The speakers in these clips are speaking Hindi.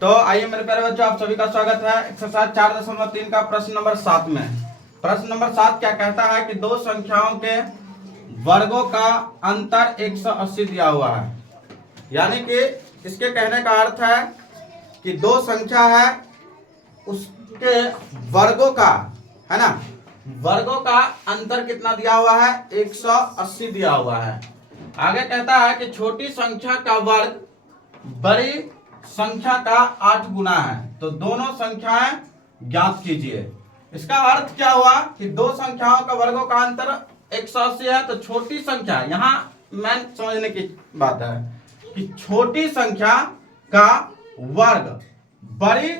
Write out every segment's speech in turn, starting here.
तो आइए मेरे प्यारे बच्चों, आप सभी का स्वागत है एक्सरसाइज 4.3 का प्रश्न नंबर 7 में। प्रश्न नंबर 7 क्या कहता है कि दो संख्याओं के वर्गों का अंतर 180 दिया हुआ है। यानी कि इसके कहने का अर्थ है कि दो संख्या है, उसके वर्गों का, है ना, वर्गों का अंतर कितना दिया हुआ है, 180 दिया हुआ है। आगे कहता है कि छोटी संख्या का वर्ग बड़ी संख्या का 8 गुना है, तो दोनों संख्याएं ज्ञात कीजिए। इसका अर्थ क्या हुआ कि दो संख्याओं का वर्गों का अंतर 180 है, तो छोटी संख्या, यहां मेन समझने की बात है कि छोटी संख्या का वर्ग बड़ी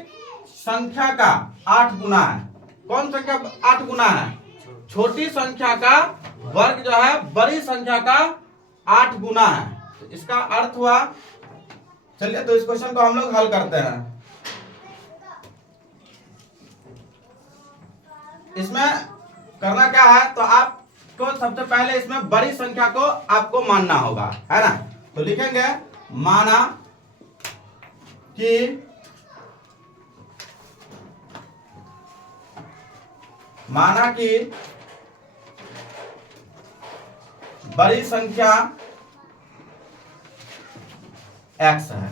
संख्या का 8 गुना है। कौन संख्या 8 गुना है? छोटी संख्या का वर्ग जो है बड़ी संख्या का 8 गुना है। तो इसका अर्थ हुआ, चलिए तो इस क्वेश्चन को हम लोग हल करते हैं। इसमें करना क्या है, तो आपको सबसे पहले इसमें बड़ी संख्या को आपको मानना होगा, है ना। तो लिखेंगे माना कि बड़ी संख्या x है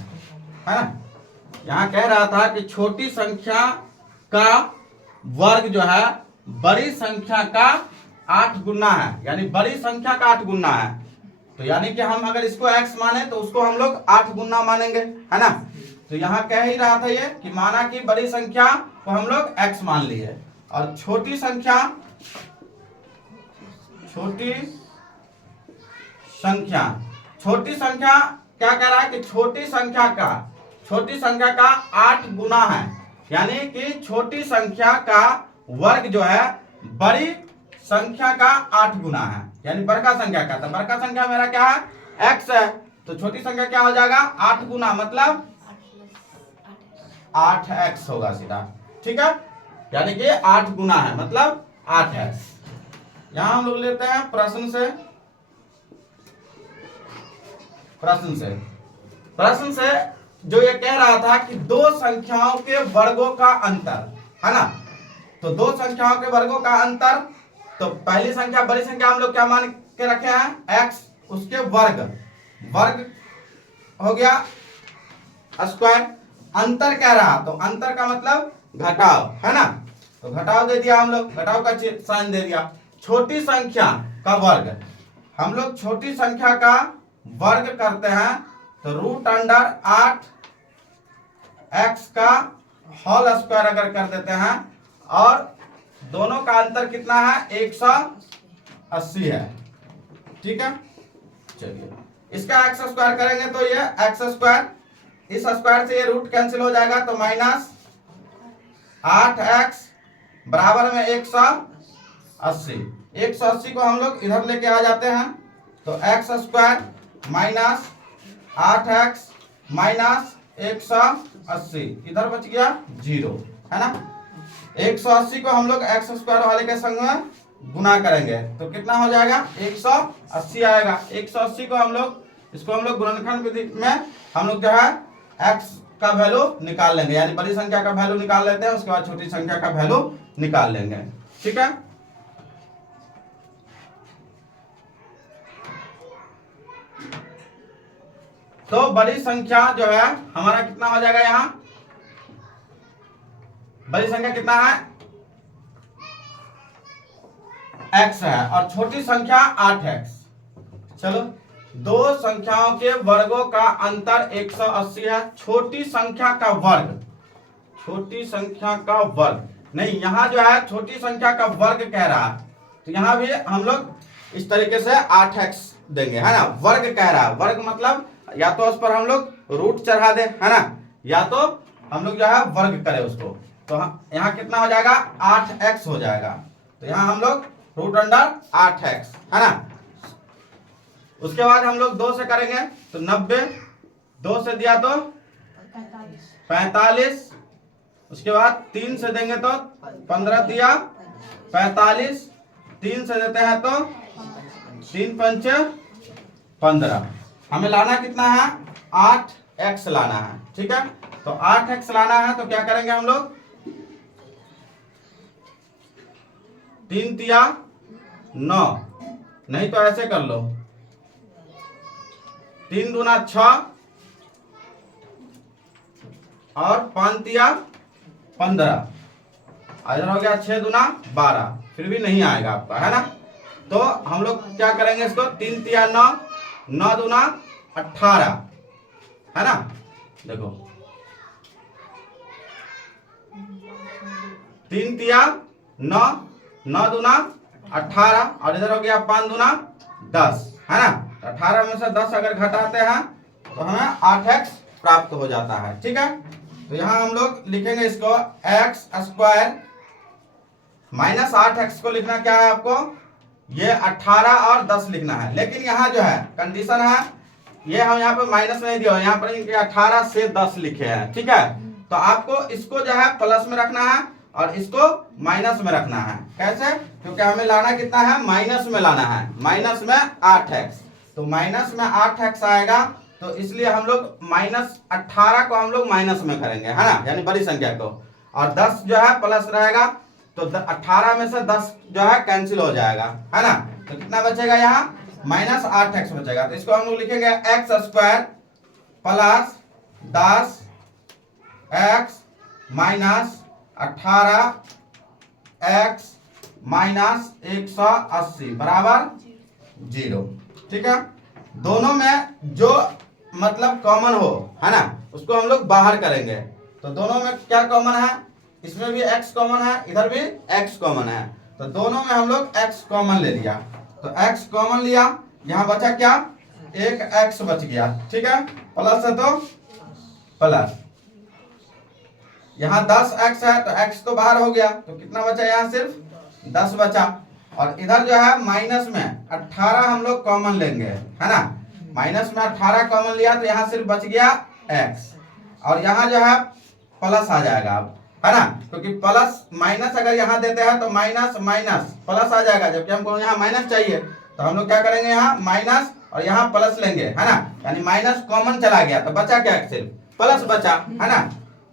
ना। यहां कह रहा था कि छोटी संख्या का वर्ग जो है बड़ी संख्या का 8 गुना है, यानी बड़ी संख्या का 8 गुना है। तो यानी कि हम अगर इसको x माने तो उसको हम लोग 8 गुना मानेंगे, है ना। तो यहां कह ही रहा था ये कि माना कि बड़ी संख्या को हम लोग x मान लिए और छोटी संख्या क्या कह रहा है कि छोटी संख्या का 8 गुना है। यानी कि छोटी संख्या का वर्ग जो है बड़ी संख्या का 8 गुना है, यानी बड़का संख्या का। तो बड़का संख्या मेरा क्या है, x है, तो छोटी संख्या क्या हो जाएगा, 8 गुना, मतलब 8x होगा सीधा, ठीक है। यानी कि 8 गुना है मतलब 8x। यहां हम लोग लेते हैं प्रश्न से जो ये कह रहा था कि दो संख्याओं के वर्गों का अंतर, है ना। तो दो संख्याओं के वर्गों का अंतर, तो पहली संख्या बड़ी संख्या हम लोग क्या मान के रखे हैं, x, उसके वर्ग हो गया स्क्वायर। अंतर कह रहा, तो अंतर का मतलब घटाव, है ना। तो घटाव दे दिया हम लोग, घटाव का साइन दे दिया। छोटी संख्या का वर्ग, हम लोग छोटी संख्या का वर्ग करते हैं तो √8 x का होल स्क्वायर अगर कर देते हैं, और दोनों का अंतर कितना है, 180 है, ठीक है। चलिए इसका x स्क्वायर करेंगे तो ये x स्क्वायर, इस स्क्वायर से ये रूट कैंसिल हो जाएगा, तो -8x बराबर में 180। 180 को हम लोग इधर लेके आ जाते हैं, तो x स्क्वायर -8x -180, इधर बच गया 0, है ना। 180 को हम लोग x स्क्वायर वाले के संग में गुना करेंगे तो कितना हो जाएगा, 180 आएगा। 180 को हम लोग गुणनखंड विधि में हम लोग जो है x का वैल्यू निकाल लेंगे, यानी बड़ी संख्या का वैल्यू निकाल लेते हैं, उसके बाद छोटी संख्या का वैल्यू निकाल लेंगे, ठीक है। तो बड़ी संख्या जो है हमारा कितना हो जाएगा, यहां बड़ी संख्या कितना है, x है, और छोटी संख्या 8x। चलो, दो संख्याओं के वर्गों का अंतर 180 है। छोटी संख्या का वर्ग नहीं, यहां जो है छोटी संख्या का वर्ग कह रहा है, तो यहां भी हम लोग इस तरीके से 8x देंगे, है ना। वर्ग कह रहा है, वर्ग मतलब या तो उस पर हम लोग रूट चढ़ा दे, है ना, या तो हम लोग जो है वर्ग करें उसको। तो यहाँ कितना हो जाएगा, 8x हो जाएगा। तो यहाँ हम लोग √8x, है ना। उसके बाद हम लोग 2 से करेंगे तो 90, 2 से दिया तो 45, उसके बाद 3 से देंगे तो 15 दिया 45, 3 से देते हैं तो 3 पंचे 15। हमें लाना कितना है, 8x लाना है, ठीक है। तो 8x लाना है तो क्या करेंगे हम लोग, 3 तिया 9, नहीं तो ऐसे कर लो, 3 दूना 6 और 5 तिया 15, इधर हो गया 6 दूना 12, फिर भी नहीं आएगा आपका, है ना। तो हम लोग क्या करेंगे इसको, 3 तिया 9, 9 दूना 18, है ना। देखो 3 तिया 9, 9 दूना 18 और इधर हो गया 5 दूना 10, है ना। 18 में से 10 अगर घटाते हैं तो हमें 8x प्राप्त हो जाता है, ठीक है। तो यहाँ हम लोग लिखेंगे इसको x स्क्वायर माइनस 8x को लिखना क्या है आपको, ये 18 और 10 लिखना है। लेकिन यहाँ जो है कंडीशन है, ये हम यहाँ पे माइनस नहीं दिया, यहाँ पर 18 से 10 लिखे हैं, ठीक है। तो आपको इसको जो है प्लस में रखना है और इसको माइनस में रखना है। कैसे, क्योंकि हमें लाना कितना है, माइनस में लाना है, माइनस में 8x, तो माइनस में 8x आएगा, तो इसलिए हम लोग माइनस 18 को हम लोग माइनस में करेंगे, है ना, यानी बड़ी संख्या को, और 10 जो है प्लस रहेगा, तो 18 में से 10 जो है कैंसिल हो जाएगा, है ना। तो कितना बचेगा यहाँ, माइनस 8x बचेगा। तो इसको हम लोग लिखेंगे x square plus 10x minus 18x minus 180 बराबर 0, ठीक है। दोनों में जो मतलब कॉमन हो, है ना, उसको हम लोग बाहर करेंगे। तो दोनों में क्या कॉमन है, इसमें भी x कॉमन है, इधर भी x कॉमन है, तो दोनों में हम लोग x कॉमन ले लिया, तो x कॉमन लिया, यहाँ बचा क्या, एक x बच गया, ठीक है। प्लस है तो प्लस, यहाँ 10x है तो x तो बाहर हो गया, तो कितना बचा, यहाँ सिर्फ 10 बचा, और इधर जो है माइनस में 18 हम लोग कॉमन लेंगे, है ना। माइनस में 18 कॉमन लिया तो यहाँ सिर्फ बच गया x, और यहाँ जो है प्लस आ जाएगा अब, है ना, क्योंकि प्लस माइनस अगर यहाँ देते हैं तो माइनस माइनस प्लस आ जाएगा, जबकि हमको यहाँ माइनस चाहिए, तो हम लोग क्या करेंगे, यहाँ माइनस और यहाँ प्लस लेंगे, है ना, यानी माइनस कॉमन चला गया, तो बचा क्या, सिर्फ प्लस बचा, है ना।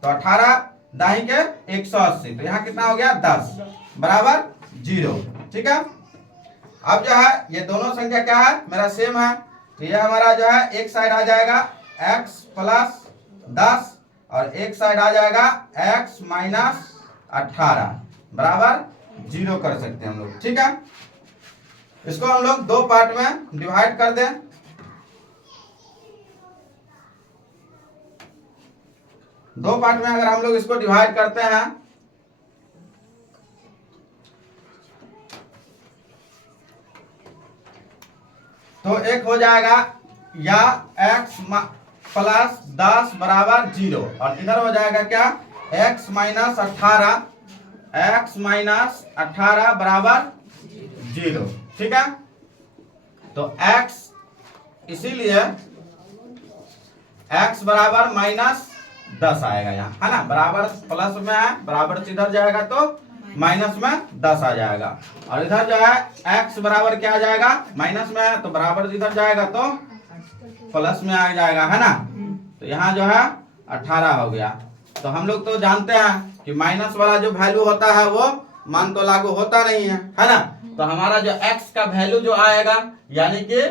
तो 18 दाही के 180, तो यहाँ कितना हो गया, 10 बराबर 0, ठीक है। अब जो है ये दोनों संख्या क्या है, मेरा सेम है, तो ये हमारा जो है एक साइड आ जाएगा x प्लस 10 और एक साइड आ जाएगा x माइनस 18 बराबर 0 कर सकते हैं हम लोग, ठीक है। इसको हम लोग दो पार्ट में डिवाइड कर दें, दो पार्ट में अगर हम लोग इसको डिवाइड करते हैं तो एक हो जाएगा या x प्लस 10 बराबर 0, और इधर हो जाएगा क्या, x माइनस 18, x माइनस 18 बराबर 0, ठीक है। तो x इसीलिए x बराबर माइनस 10 आएगा यहाँ, है ना, बराबर प्लस में है, बराबर से इधर जाएगा तो माइनस में 10 आ जाएगा, और इधर जो है x बराबर क्या आ जाएगा, माइनस में है तो बराबर इधर जाएगा तो प्लस में आ जाएगा, है ना। तो यहाँ जो है 18 हो गया। तो हम लोग तो जानते हैं कि माइनस वाला जो वैल्यू होता है वो मान तो लागू होता नहीं है ना। तो हमारा जो x का वैल्यू जो आएगा, यानी कि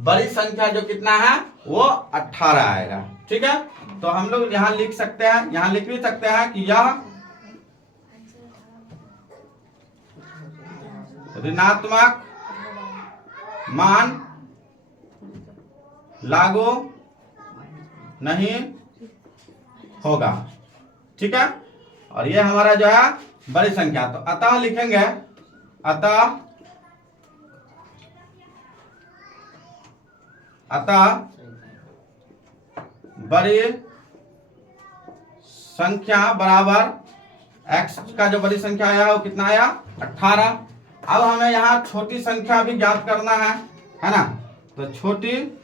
बड़ी संख्या जो कितना है वो 18 आएगा, ठीक है। तो हम लोग यहाँ लिख सकते हैं, यहाँ लिख भी सकते हैं कि यह ऋणात्मक मान लागू नहीं होगा, ठीक है। और ये हमारा जो है बड़ी संख्या, तो अतः लिखेंगे, अतः बड़ी संख्या बराबर x का जो बड़ी संख्या आया वो कितना आया, 18। अब हमें यहाँ छोटी संख्या भी ज्ञात करना है ना। तो छोटी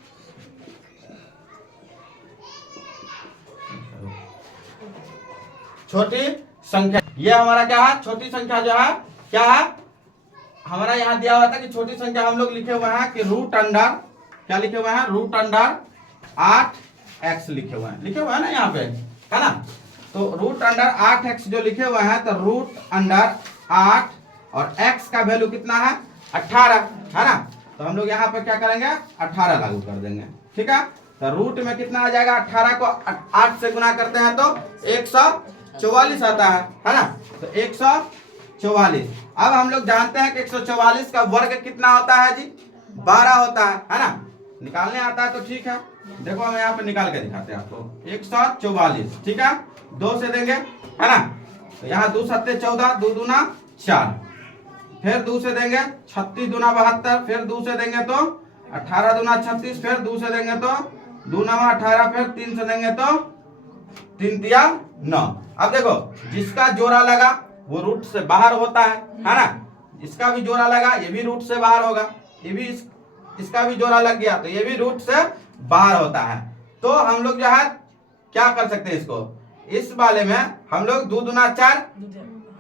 संख्या, ये हमारा क्या है, छोटी संख्या जो है क्या है, हमारा यहाँ दिया हुआ था कि छोटी संख्या हम लोग लिखे हुए हैं कि रूट अंडर, क्या लिखे हुए हैं, रूट अंडर 8x लिखे हुए हैं ना यहाँ पे, है ना। तो रूट अंडर 8x जो लिखे हुए हैं, तो रूट अंडर 8 और x का वैल्यू कितना है 18, है ना। तो हम लोग यहाँ पे क्या करेंगे 18 लागू कर देंगे, ठीक है। तो रूट में कितना आ जाएगा, 18 को 8 से गुना करते हैं तो 144 आता है ना। तो 144। अब हम लोग जानते हैं कि 144 का वर्ग कितना होता है जी, 12 होता है ना। निकालने आता है तो ठीक है, देखो हम यहाँ पे निकाल के दिखाते हैं आपको। 144, ठीक है, 2 से देंगे, है ना। तो यहाँ 2 सत्ते 14, 2 दूना 4, फिर 2 से देंगे 36 दूना 72, फिर 2 से देंगे तो 18 दूना 36, फिर 2 से देंगे तो 2 नवा 18, फिर 3 से देंगे तो 3 तिया 9। अब देखो जिसका जोड़ा लगा वो रूट से बाहर होता है ना। इसका भी जोड़ा लगा, ये भी रूट से बाहर होगा, ये भी इसका भी जोड़ा लग गया तो ये भी रूट से बाहर होता है। तो हम लोग जो है क्या कर सकते हैं, इसको इस वाले में हम लोग 2 दूना 4,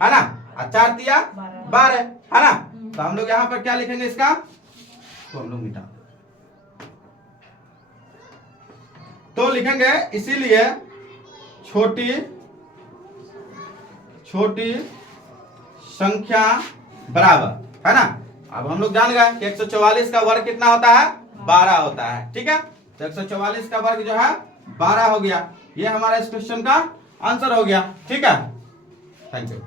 है ना, और 4 तिया 12, है ना। तो हम लोग यहाँ पर क्या लिखेंगे, इसका तो हम लोग मिटा तो लिखेंगे, इसीलिए छोटी छोटी संख्या बराबर, है ना। अब हम लोग जान गए कि 144 का वर्ग कितना होता है, 12 होता है, ठीक है। तो 144 का वर्ग जो है 12 हो गया। ये हमारा इस क्वेश्चन का आंसर हो गया, ठीक है। Thank you.